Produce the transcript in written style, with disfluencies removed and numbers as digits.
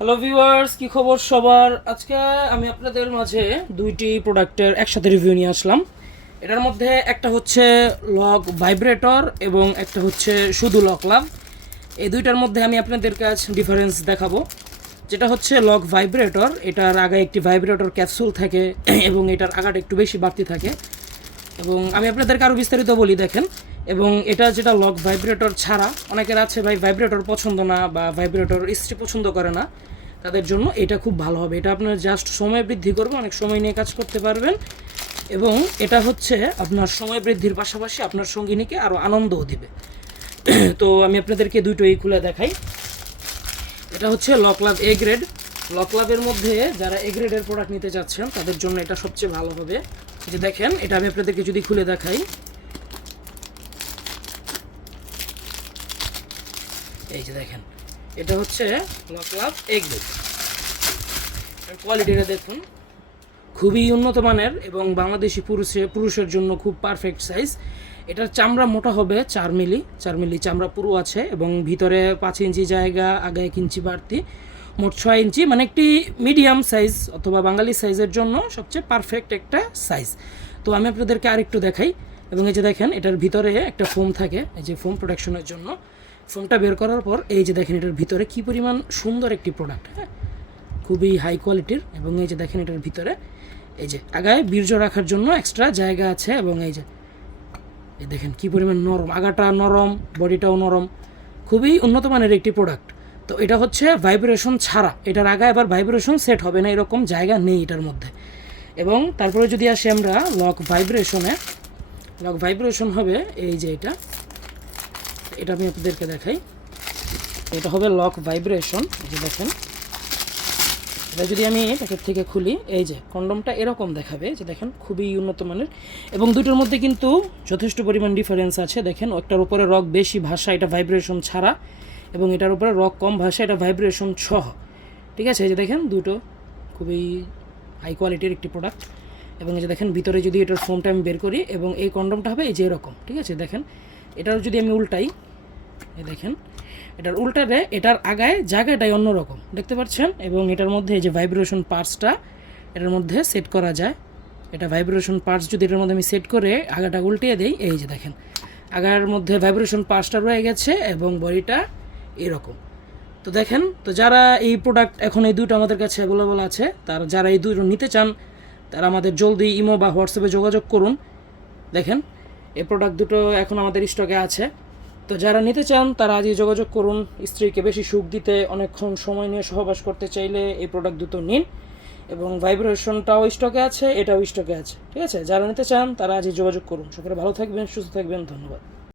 Hello viewers, কি খবর সবার? আজকে আমি আপনাদের মাঝে দুইটি প্রোডাক্টের একসাথে রিভিউ নিয়ে আসলাম। এটার মধ্যে একটা হচ্ছে লক ভাইব্রেটর এবং একটা হচ্ছে শুধু লক লাভ। এই দুইটার মধ্যে আমি আপনাদের কাছে ডিফারেন্স দেখাবো। যেটা হচ্ছে লক ভাইব্রেটর, এটার আগে একটি ভাইব্রেটর ক্যাপসুল থাকে এবং এটার আগাটা একটু বেশি বাড়তি থাকে। এবং আমি আপনাদেরকে আরও বিস্তারিত বলি, দেখেন। এবং এটা যেটা লক ভাইব্রেটর ছাড়া, অনেকের আছে ভাই ভাইব্রেটর পছন্দ না বা ভাইব্রেটর স্ত্রী পছন্দ করে না, তাদের জন্য এটা খুব ভালো হবে। এটা আপনার জাস্ট সময় বৃদ্ধি করবে, অনেক সময় নিয়ে কাজ করতে পারবেন। এবং এটা হচ্ছে আপনার সময় বৃদ্ধির পাশাপাশি আপনার সঙ্গিনীকে আরও আনন্দও দিবে। তো আমি আপনাদেরকে দুটোই খুলে দেখাই। এটা হচ্ছে lock love A grade. Lock লাভের মধ্যে যারা এ গ্রেডের প্রোডাক্ট নিতে চাচ্ছেন তাদের জন্য এটা সবচেয়ে ভালো হবে। যে দেখেন, এটা আমি আপনাদেরকে যদি খুলে দেখাই, এই যে দেখেন, এটা হচ্ছে লক লাভ এ গ্রেড। কোয়ালিটিটা দেখুন, খুবই উন্নত মানের এবং বাংলাদেশি পুরুষের জন্য খুব পারফেক্ট সাইজ। এটার চামড়া মোটা হবে 4 মিলি চামড়া পুরো আছে এবং ভিতরে 5 ইঞ্চি জায়গা, আগে 1 ইঞ্চি বাড়তি, মোট 6 ইঞ্চি, মানে একটি মিডিয়াম সাইজ অথবা বাঙালি সাইজের জন্য সবচেয়ে পারফেক্ট একটা সাইজ। তো আমি আপনাদেরকে আরেকটু দেখাই। এবং এই যে দেখেন, এটার ভিতরে একটা ফোম থাকে, এই যে ফোম প্রোটেকশনের জন্য। ফোমটা বের করার পর এই যে দেখেন, এটার ভিতরে কী পরিমাণ সুন্দর একটি প্রোডাক্ট, হ্যাঁ, খুবই হাই কোয়ালিটির। এবং এই যে দেখেন, এটার ভিতরে এই যে আগায় বীর্য রাখার জন্য এক্সট্রা জায়গা আছে। এবং এই যে দেখেন কী পরিমাণ নরম, আগাটা নরম, বডিটাও নরম, খুবই উন্নত মানের একটি প্রোডাক্ট। তো এটা হচ্ছে ভাইব্রেশন ছাড়া, এটার আগে আবার ভাইব্রেশন সেট হবে না, এরকম জায়গা নেই এটার মধ্যে। এবং তারপরে যদি আসি আমরা লক ভাইব্রেশনে, লক ভাইব্রেশন হবে এই যে এটা আমি আপনাদেরকে দেখাই। এটা হবে লক ভাইব্রেশন। এই যে দেখেন, এটা যদি আমি প্যাকেট থেকে খুলি, এই যে কন্ডমটা এরকম দেখাবে, যে দেখেন খুবই উন্নত মানের। এবং দুটোর মধ্যে কিন্তু যথেষ্ট পরিমাণ ডিফারেন্স আছে। দেখেন, একটার উপরে রক বেশি ভাষা, এটা ভাইব্রেশন ছাড়া, এবং এটার উপরে রক কম ভাষা, এটা ভাইব্রেশন সহ। ঠিক আছে, এই যে দেখেন, দুটো খুবই হাই কোয়ালিটির একটি প্রোডাক্ট। এবং এই যে দেখেন, ভিতরে যদি এটার ফোমটা আমি বের করি, এবং এই কন্ডমটা হবে এই যে এরকম। ঠিক আছে, দেখেন, এটার যদি আমি উল্টাই, এই দেখেন, এটার উল্টাতে এটার আগায় জায়গাটাই অন্যরকম দেখতে পাচ্ছেন। এবং এটার মধ্যে এই যে ভাইব্রেশন পার্টসটা এটার মধ্যে সেট করা যায়। এটা ভাইব্রেশন পার্টস যদি এটার মধ্যে আমি সেট করে আগাটা উল্টিয়ে দিই, এই যে দেখেন, আগার মধ্যে ভাইব্রেশন পার্টসটা রয়ে গেছে এবং বডিটা এরকম। তো দেখেন, তো যারা এই প্রোডাক্ট, এখন এই দুটো আমাদের কাছে অ্যাভেলেবল আছে, তারা যারা এই দুটো নিতে চান তারা আমাদের জলদি ইমো বা হোয়াটসঅ্যাপে যোগাযোগ করুন। দেখেন, এই প্রোডাক্ট দুটো এখন আমাদের স্টকে আছে। তো যারা নিতে চান তারা আজই যোগাযোগ করুন। স্ত্রীকে বেশি সুখ দিতে, অনেকক্ষণ সময় নিয়ে সহবাস করতে চাইলে এই প্রোডাক্ট দুটো নিন। এবং ভাইব্রেশনটাও স্টকে আছে, এটাও স্টকে আছে। ঠিক আছে, যারা নিতে চান তারা আজই যোগাযোগ করুন। সকলে ভালো থাকবেন, সুস্থ থাকবেন, ধন্যবাদ।